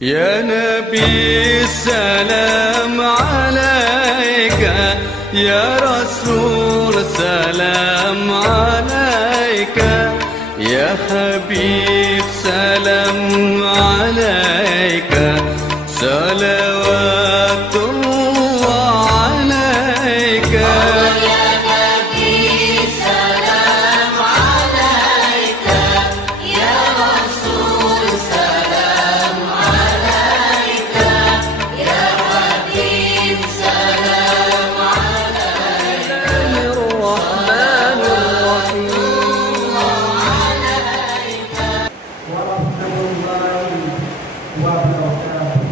يا نبي السلام عليك، يا رسول سلام عليك، يا حبيب سلام عليك، صلوات الله عليك. يا نبي سلام عليك، يا رسول سلام عليك، يا حبيب سلام عليك. الرحمن الرحيم. ورحمة الله وبركاته.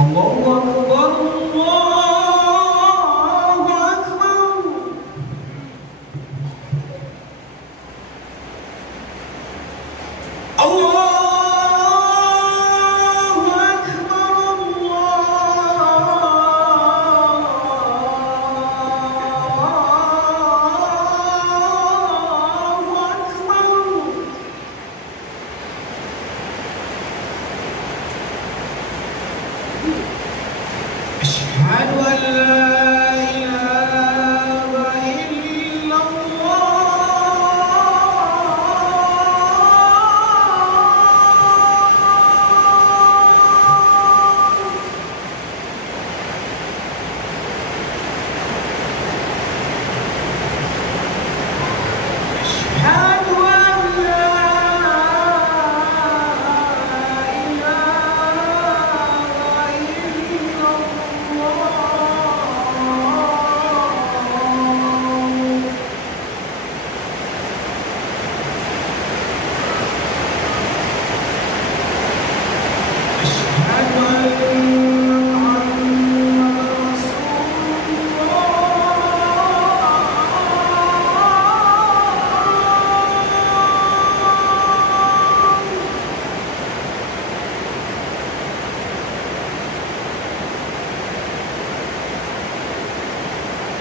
الله أكبر الله أكبر. الله أكبر الله أكبر. أشهد أن لا إله إلا الله. أشهد أن لا إله إلا الله. أشهد أن محمدًا رسول الله.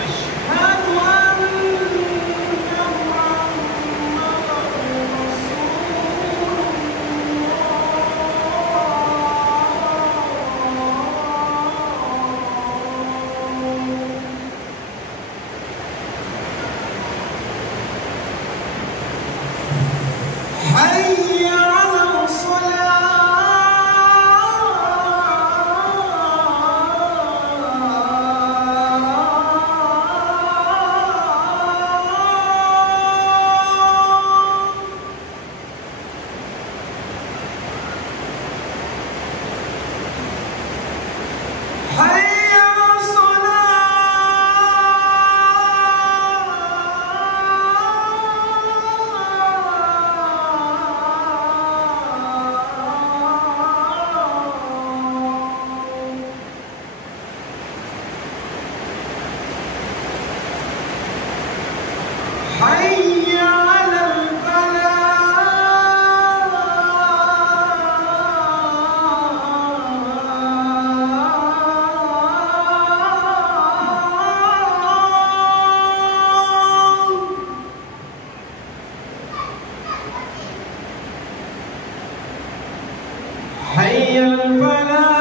أشهد أن محمدًا رسول الله. حي على الصلاة. حي على الصلاة. حي على الفلاح. حي الفلاح.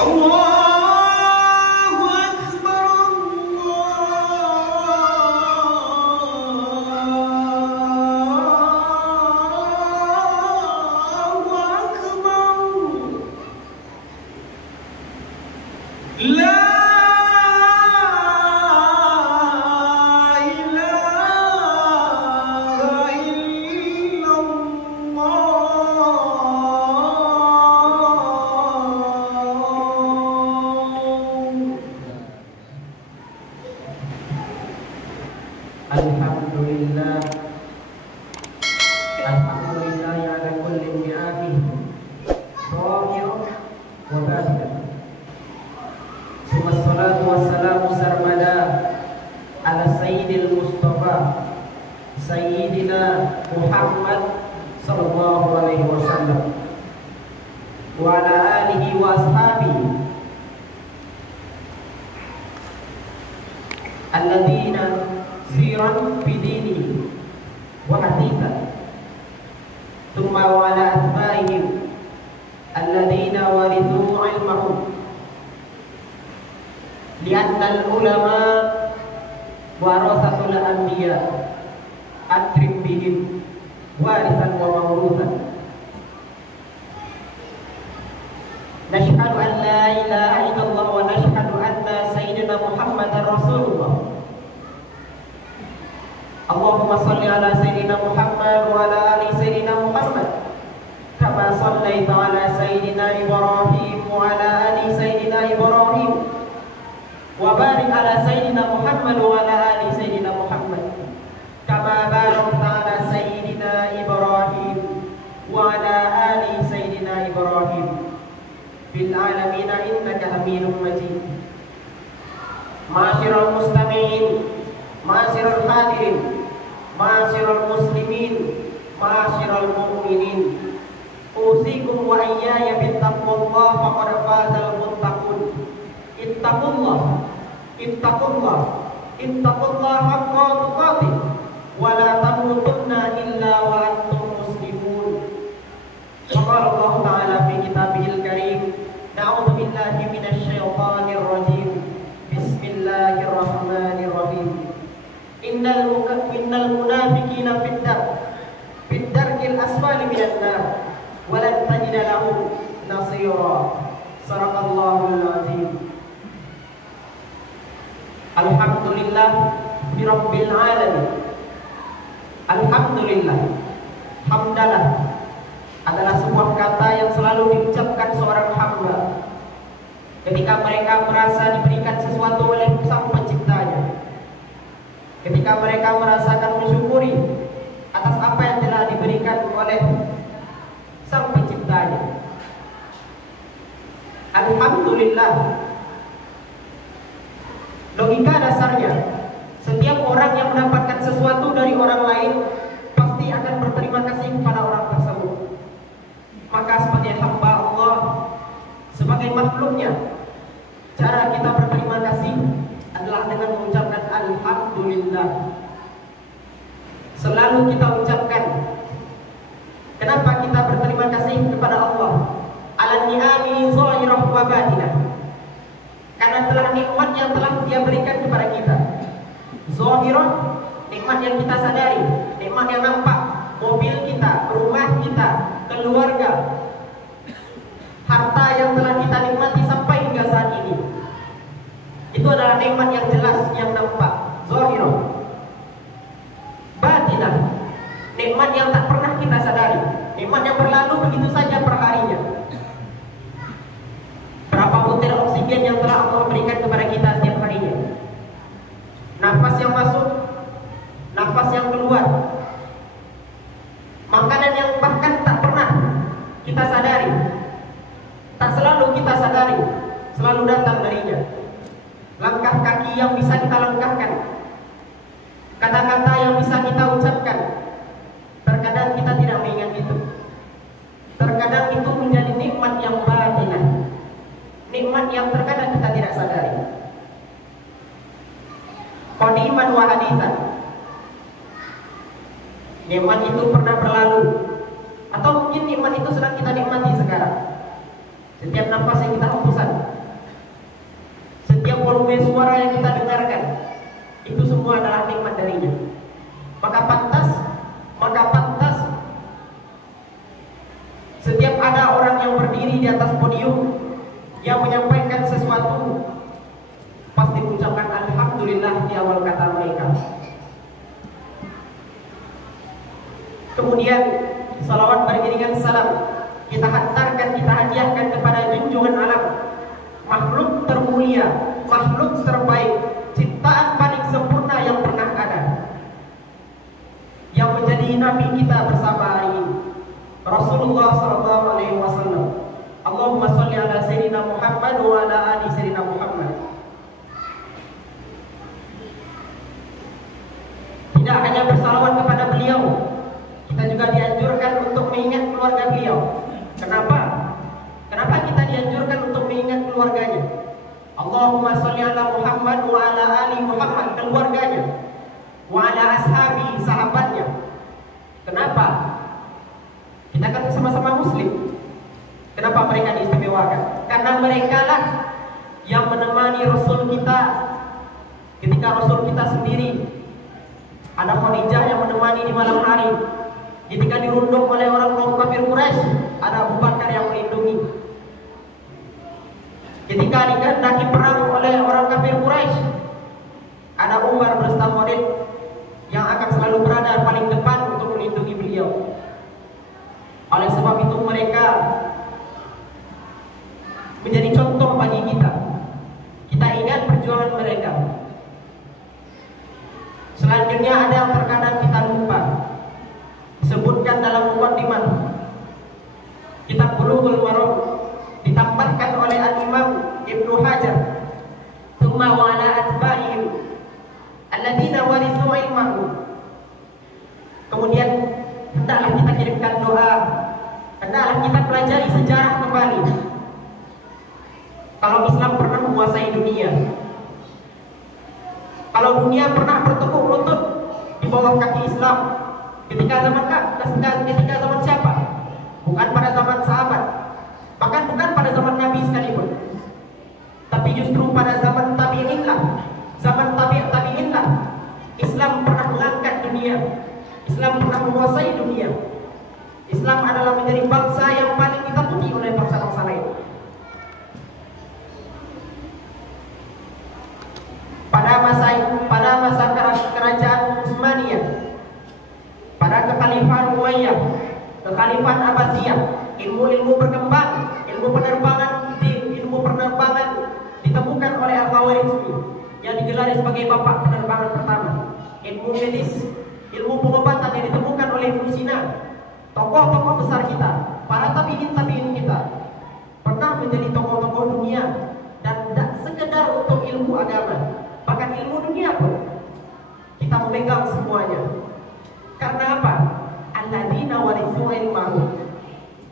الله أكبر الله أكبر. لا إله إلا الله. Muhammad sallallahu alaihi wasallam wa ala alihi wa ashabihi alladzina siran fi dinihi wa hadithan thumma wa ala atba'ihim alladzina warithu ilmahum lianna al-ulama warasatul anbiya akrim bihim warisan wa mawrusan. Nashhadu an la ilaha illallah wa nashhadu anna sayyidina Muhammadar Rasulullah. Allahumma salli ala sayyidina Muhammad wa ala ali sayyidina Muhammad kama sallaita ala sayyidina Ibrahim wa ala ali sayyidina Ibrahim wa barik ala sayyidina Muhammad wa ala ali sayyidina Muhammad kama barakta ala sayyidina Ibrahim wa ala ali sayyidina Ibrahim fil alamin innaka Hamidum Majid. Ma'asyiral mustami'in, ma'asyiral hadirin, ma'asyiral muslimin, ma'asyiral mu'minin, usikum wa iyaya bittaqwallah faqad fazal muttaqun. Ittaqullah, ittaqullah, ittaqullah haqqa tuqatih wa la tamutunna illa wa antum muslimun. Qala Allah Ta'ala fi kitabihil karim, na'udzu billahi minasy syaithanir rajim. Bismillahirrahmanirrahim. Innal munafiqina fid darkil asfali minan nar wa lan tajida lahum nasira. Shadaqallahul azim. Alhamdulillah birabbil alamin. Alhamdulillah. Hamdalah adalah sebuah kata yang selalu diucapkan seorang hamba ketika mereka merasa diberikan sesuatu oleh Sang Penciptanya, ketika mereka merasakan mensyukuri atas apa yang telah diberikan oleh Sang Penciptanya. Alhamdulillah. Logika dasarnya, setiap orang yang mendapatkan sesuatu dari orang lain pasti akan berterima kasih kepada orang tersebut. Maka sebagai hamba Allah, sebagai makhluknya, cara kita berterima kasih adalah dengan mengucapkan Alhamdulillah. Selalu kita ucapkan. Kenapa kita berterima kasih kepada Allah? Ala ni'ami zahirah wa batinah. Karena telah nikmat yang telah Dia berikan kepada kita. Zahirah, nikmat yang kita sadari, nikmat yang nampak, mobil kita, rumah kita, keluarga, harta yang telah kita nikmati sampai hingga saat ini. Itu adalah nikmat yang jelas, yang nampak, zahirah. Batinah, nikmat yang tak pernah kita sadari, nikmat yang berlalu begitu saja perharinya. Berapa butir oksigen yang telah Allah berikan kepada kita setiap harinya. Nafas yang masuk, nafas yang keluar. Makanan yang bahkan tak pernah kita sadari, tak selalu kita sadari, selalu datang darinya. Langkah kaki yang bisa kita langkahkan, kata-kata yang bisa kita ucapkan. Terkadang kita tidak mengingat itu. Terkadang itu menjadi nikmat yang batinah, nikmat yang terkadang kita tidak sadari. Qadiman wa hadisan, nikmat itu pernah berlalu, atau mungkin nikmat itu sedang kita nikmati sekarang. Setiap nafas yang kita hembuskan, setiap volume suara yang kita dengarkan, itu semua adalah nikmat darinya. Maka pantas setiap ada orang yang berdiri di atas podium yang menyampaikan sesuatu, pasti mengucapkan Alhamdulillah di awal kata mereka. Kemudian salawat beriringan salam kita hantarkan, kita hadiahkan kepada junjungan alam, makhluk termulia, makhluk terbaik, ciptaan paling sempurna yang pernah ada, yang menjadi nabi kita bersama hari ini, Rasulullah SAW. Allahumma salli ala sayyidina Muhammad wa ala ali sayyidina Muhammad. Tidak hanya bersalawat kepada beliau, mengingat keluarga beliau. Kenapa? Kenapa kita dianjurkan untuk mengingat keluarganya? Allahumma sholli ala Muhammad wa ala ali Muhammad, keluarganya, wa ala ashabi, sahabatnya. Kenapa? Kita kan sama-sama muslim. Kenapa mereka diistimewakan? Karena mereka lah yang menemani Rasul kita ketika Rasul kita sendiri. Ada Khadijah yang menemani di malam hari. Ketika dirundung oleh orang kaum kafir Quraisy, ada Abu Bakar yang melindungi. Ketika dikehendaki perang oleh orang kafir Quraisy, ada Umar bin Khattab yang akan selalu berada paling depan untuk melindungi beliau. Oleh sebab itu mereka menjadi contoh bagi kita. Kita ingat perjuangan mereka. Selanjutnya ada yang terkadang kita lupa. Disebutkan dalam muqaddimah kitab Bulughul Maram, ditambahkan oleh Al-Imam Ibnu Hajar, "Tsumma wa ala atba'ihim alladziina warithu ilmahu." Kemudian hendaklah kita kirimkan doa, hendaklah kita pelajari sejarah kembali. Kalau Islam pernah menguasai dunia, kalau dunia pernah bertekuk lutut di bawah kaki Islam, ketika zaman siapa? Bukan pada zaman sahabat, bahkan bukan pada zaman Nabi sekalipun, tapi justru pada zaman tabi'in lah, zaman tabi'in lah, Islam pernah mengangkat dunia. Islam pernah menguasai dunia. Islam adalah menjadi bangsa yang paling ditakuti oleh bangsa-bangsa lain. Pada masa kerajaan Utsmaniyah, pada kekhalifahan Umayyah, kekhalifahan Abbasiyah, ilmu berkembang, ilmu penerbangan ditemukan oleh Al-Khawarizmi yang digelari sebagai bapak penerbangan pertama. Ilmu medis, ilmu pengobatan yang ditemukan oleh Ibnu Sina. Tokoh-tokoh besar kita, para tabi'in kita pernah menjadi tokoh-tokoh dunia, dan tidak sekedar untuk ilmu agama, bahkan ilmu dunia pun kita memegang semuanya. Karena apa? Alladzina warithu ilmahu.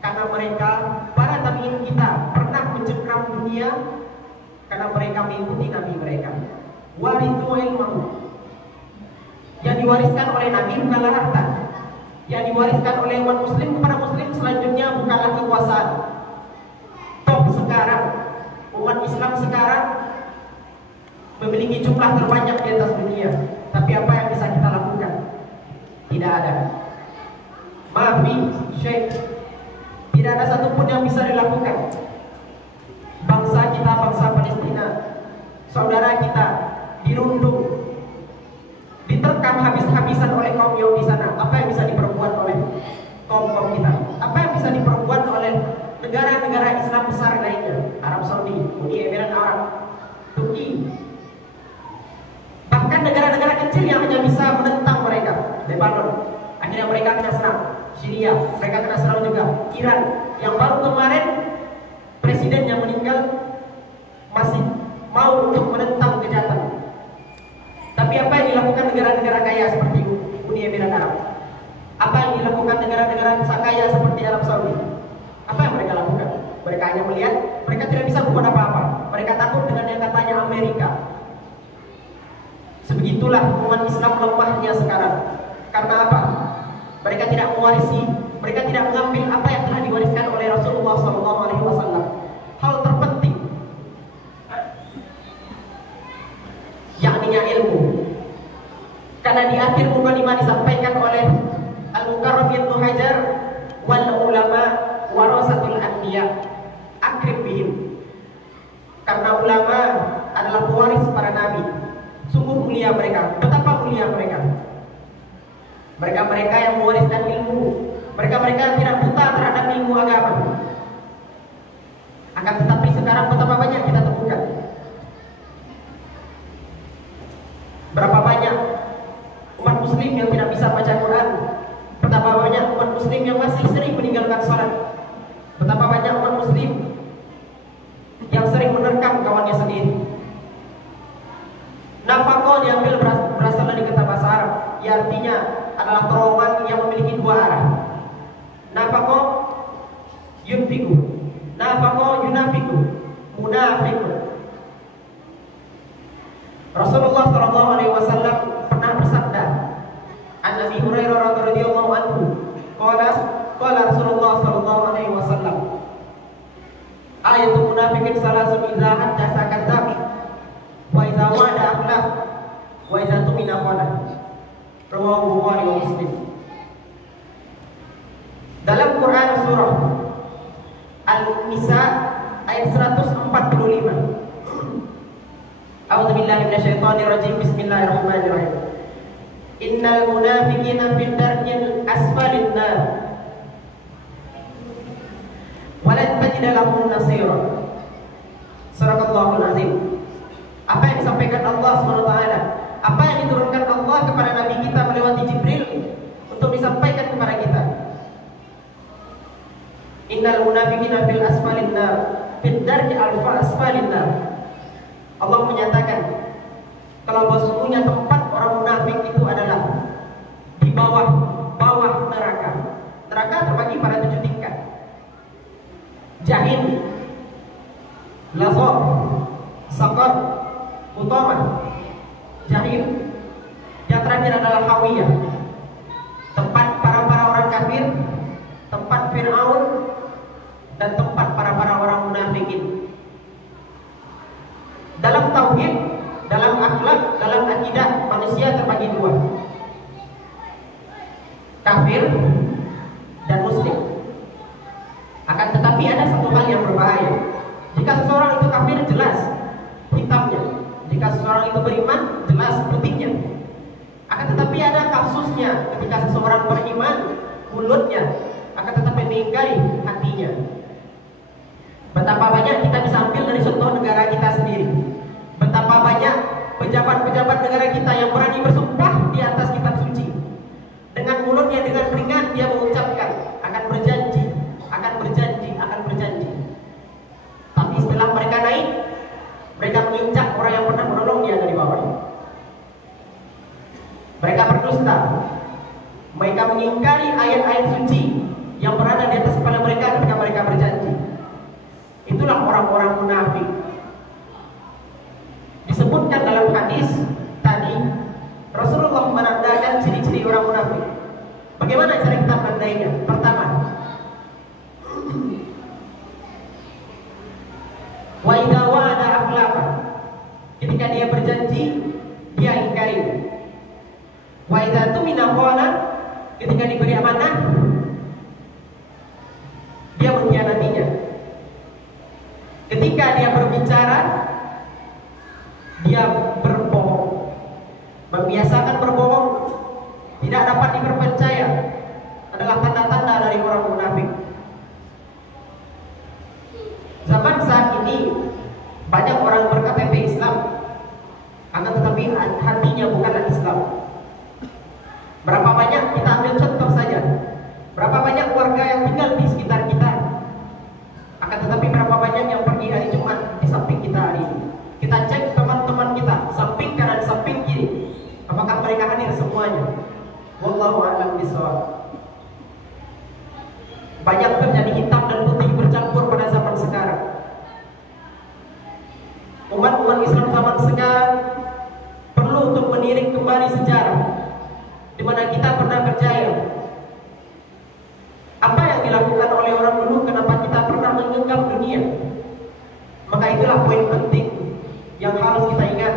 Karena mereka, para tabi'in kita, pernah mencengkram dunia karena mereka mengikuti nabi mereka. Warithu ilmahu. Yang diwariskan oleh nabi bukanlah harta. Yang diwariskan oleh umat muslim kepada muslim selanjutnya bukanlah kekuasaan. Toh sekarang umat Islam sekarang memiliki jumlah terbanyak di atas dunia, tapi apa yang bisa kita lakukan? Tidak ada. Maafi Syekh, tidak ada satupun yang bisa dilakukan. Bangsa kita, bangsa Palestina, saudara kita dirundung, diterkam habis-habisan oleh kaum Yahudi sana. Apa yang bisa diperbuat oleh kaum kita? Apa yang bisa diperbuat oleh negara-negara Islam besar lainnya? Arab Saudi, Uni Emirat Arab, Turki, bahkan negara-negara kecil yang hanya bisa menentang mereka. Lebanon, akhirnya mereka kena serang. Syria, mereka kena serang juga. Iran, yang baru kemarin presiden yang meninggal masih mau untuk menentang kejahatan. Tapi apa yang dilakukan negara-negara kaya seperti Uni Emirat Arab? Apa yang dilakukan negara-negara kaya seperti Arab Saudi? Apa yang mereka lakukan? Mereka hanya melihat, mereka tidak bisa berbuat apa-apa. Mereka takut dengan yang katanya Amerika. Sebegitulah umat Islam lemahnya sekarang. Karena apa? Mereka tidak mewarisi, mereka tidak mengambil apa yang telah diwariskan oleh Rasulullah SAW. Hal terpenting, yakninya ilmu. Karena di akhir mukadimah disampaikan oleh Al-Mukarram Ibnu Hajar, wal ulama warasatul anbiya akrib bihim. Karena ulama adalah pewaris para nabi. Sungguh mulia mereka, betapa mulia mereka. Mereka-mereka yang mewariskan ilmu, mereka-mereka yang tidak buta terhadap ilmu agama. Akan tetapi sekarang betapa banyak kita temukan, berapa banyak umat muslim yang tidak bisa baca Quran, betapa banyak umat muslim yang masih sering meninggalkan salat, betapa banyak umat muslim yang sering menerkam kawannya sendiri. Nafaqah diambil berasal dari kata bahasa Arab, yang artinya adalah terowongan yang memiliki dua arah. Nafaqo yunfiqu, nafaqo yunafiqu, munafiqu. Rasulullah sallallahu alaihi wasallam pernah bersabda, An Abi Hurairah radhiyallahu anhu, qala Rasulullah sallallahu alaihi wasallam, ayatul munafiqin salasun idza hadatsa kadzab wa idza wa'ada akhlaf wa idza tumina khana. Rawahu Bukhari wa Muslim. Dalam Quran surah An-Nisa ayat 145. A'udzubillahi minasyaitonir rajim. Bismillahirrahmanirrahim. Innal munafiqina fid darkil asfalin nar wa lan tajida lahum nasira. Sadaqallahul azim. Apa yang disampaikan Allah SWT, apa yang diturunkan Allah kepada Nabi kita melewati Jibril untuk disampaikan kepada kita. Innal munafiqina fil asfalin nar, fid darki asfalin nar. Allah menyatakan kalau sesungguhnya tempat orang munafik itu adalah di bawah neraka. Neraka terbagi pada 7 tingkat. Jahim, lazab, saqar, utama. Jahim yang terakhir adalah hawiyah, tempat para orang kafir, tempat Fir'aun, dan tempat para orang munafikin. Dalam tauhid, dalam akhlak, dalam akidah, manusia terbagi 2, kafir dan muslim. Akan tetapi ada satu hal yang berbahaya. Jika seseorang itu kafir, jelas hitamnya. Jika seseorang itu beriman, jelas putihnya. Akan tetapi ada kasusnya ketika seseorang beriman, mulutnya, akan tetapi mengingkari hatinya. Betapa banyak kita bisa ambil dari contoh negara kita sendiri. Betapa banyak pejabat-pejabat negara kita yang berani bersumpah di atas kitab suci. Dengan mulutnya, dengan ringan dia mengucapkan akan berjanji. Tapi setelah mereka naik, mereka menginjak orang yang pernah menolong dia dari bawah. Mereka berdusta. Mereka mengingkari ayat-ayat suci yang berada di atas kepala mereka ketika mereka berjanji. Itulah orang-orang munafik. Disebutkan dalam hadis tadi, Rasulullah menandakan ciri-ciri orang munafik. Bagaimana cara kita menandainya? Pertama, wa idza wa'ada akhlafa. Ketika dia berjanji, dia ingkari. Wa idza tumina khana. Ketika diberi amanah, dia mengkhianatinya. Ketika dia berbicara, dia berbohong. Membiasakan berbohong, tidak dapat dipercaya, adalah tanda-tanda dari orang munafik. Zaman saat ini banyak orang berKTP Islam, akan tetapi hatinya bukanlah Islam. Berapa banyak, kita ambil contoh saja, berapa banyak warga yang tinggal di sekitar kita, akan tetapi berapa banyak yang pergi hari Jumat di samping kita hari ini. Kita cek teman-teman kita, samping kanan, samping kiri, apakah mereka hadir semuanya? Wallahu a'lam bishawab. Banyak terjadi hitam dan putih bercampur pada zaman sekarang. Umat Islam zaman sekarang perlu untuk menirik kembali sejarah di mana kita pernah berjaya. Apa yang dilakukan oleh orang dulu, kenapa kita pernah menggenggam dunia? Maka itulah poin penting yang harus kita ingat.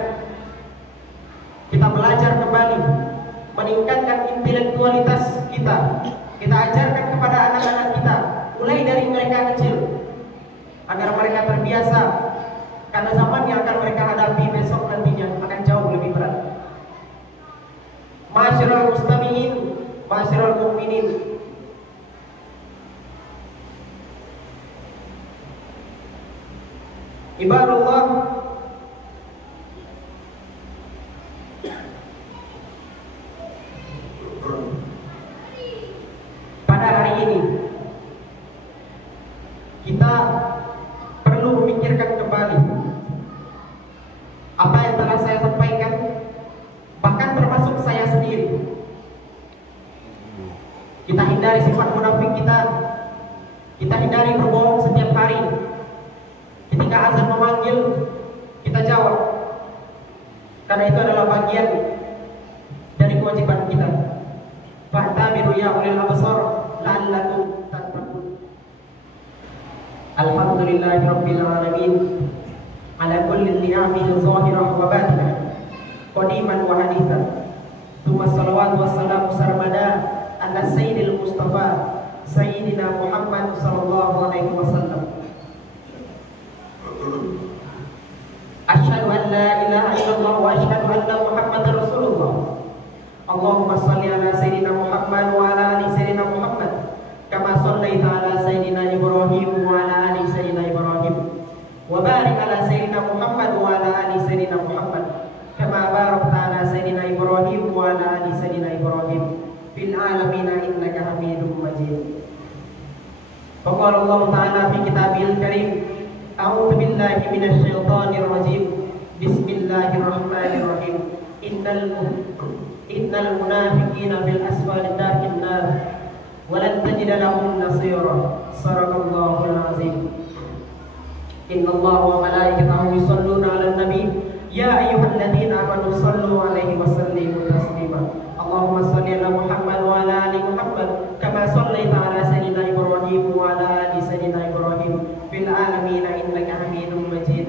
Kita belajar kembali, meningkatkan intelektualitas kita. Kita ajarkan kepada anak-anak kita, mulai dari mereka kecil, agar mereka terbiasa. Karena zaman yang akan mereka hadapi besok nantinya akan jauh lebih berat. Ma'asyiral mustami'in, ma'asyiral mu'minin, ibadallah, pada hari ini kita perlu memikirkan kembali apa yang telah saya sampaikan, bahkan termasuk saya sendiri. Kita hindari sifat munafik kehidupan kita. Kita hindari berbohong setiap hari. Ketika azan memanggil, kita jawab. Karena itu adalah bagian dari kewajiban kita. Fa'tabiru ya ulil absar la'allakum tattaqun. Alhamdulillahi rabbil alamin ala kulli ni'amihi zahirah wa batinah qadiman wa hadithan. Tsumma salawatu wassalamu sarmada ala sayyidil mustafa sayyidina Muhammad sallallahu alaihi wasallam. Asyhadu an la ilaha illallah wa asyhadu anna Muhammadar Rasulullah. Allahumma shalli ala sayyidina Muhammad wa ala ali sayyidina Muhammad kama shallaita ala sayyidina Ibrahim wa ala ali sayyidina Ibrahim wa barik ala sayyidina Muhammad wa ala ali sayyidina Muhammad kama barakta ala sayyidina Ibrahim wa ala ali sayyidina Ibrahim fil alamin innaka Hamidum Majid. Faqala Allah Ta'ala fi kitabil karim, a'udzu billahi minasy syaithanir rajim. Bismillahirrahmanirrahim. Innal munafiqina bil asfali darkin nar wa lan tajida lahum nasira. Sadaqallahul azim. Innallaha wa malaikatahu yusholluna 'alan nabi ya ayyuhalladzina amanu shallu 'alaihi wa sallimu taslima. Allahumma shalli ala Muhammad wa ala ali Muhammad kama shallaita ala sayyidina Ibrahim wa ala ali sayyidina Ibrahim fil alamin innaka Hamidum Majid.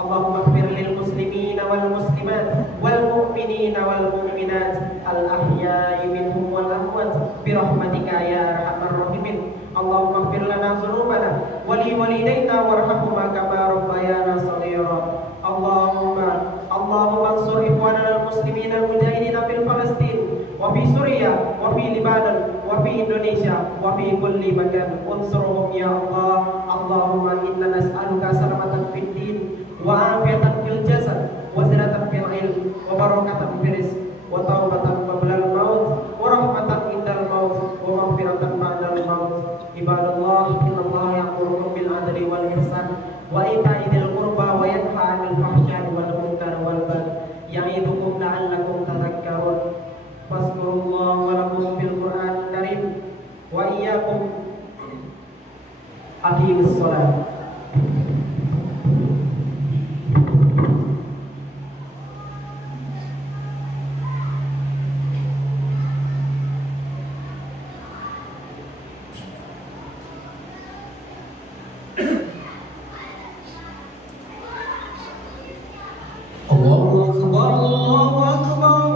Allahumma ighfir lil muslimina wal muslimat wal mu'minina wal mu'minat al ahya'i minhum wal amwat bi rahmatika ya arhamar rahimin. Allahumma ighfir lana dhunubana wa li walidayna warhamhuma kama rabbayana shaghira. Allahumma ansur ikhwanana al muslimina al mujahidina fil Palestin wa fi Suriah wa fi Lebanon wa fi Indonesia wa fi kulli makan. Unsurhum ya Allah. Allahumma inna nas'aluka salamatan fid din wa afiyatan fil jasad wa zinatan fil ilm wa barakatan fil rizq wa taubatan qabla al maut wa rahmatan indal maut wa maghfiratan ba'da al maut. Ibadallah, innallaha ya'murukum bil adli wal ihsan wa ita'i dzil qurba wa yanha 'anil fahsya'i wal munkar wal baghi ya'idukum la'allakum tadhakkarun. Fazkurullaha wa lakum fil Qur'anil karim wa iyyakum aqimus shalah. Allahu Akbar.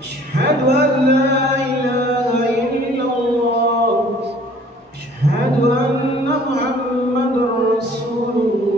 Asyhadu an la ilaha illallah. Asyhadu anna Muhammadar Rasulullah.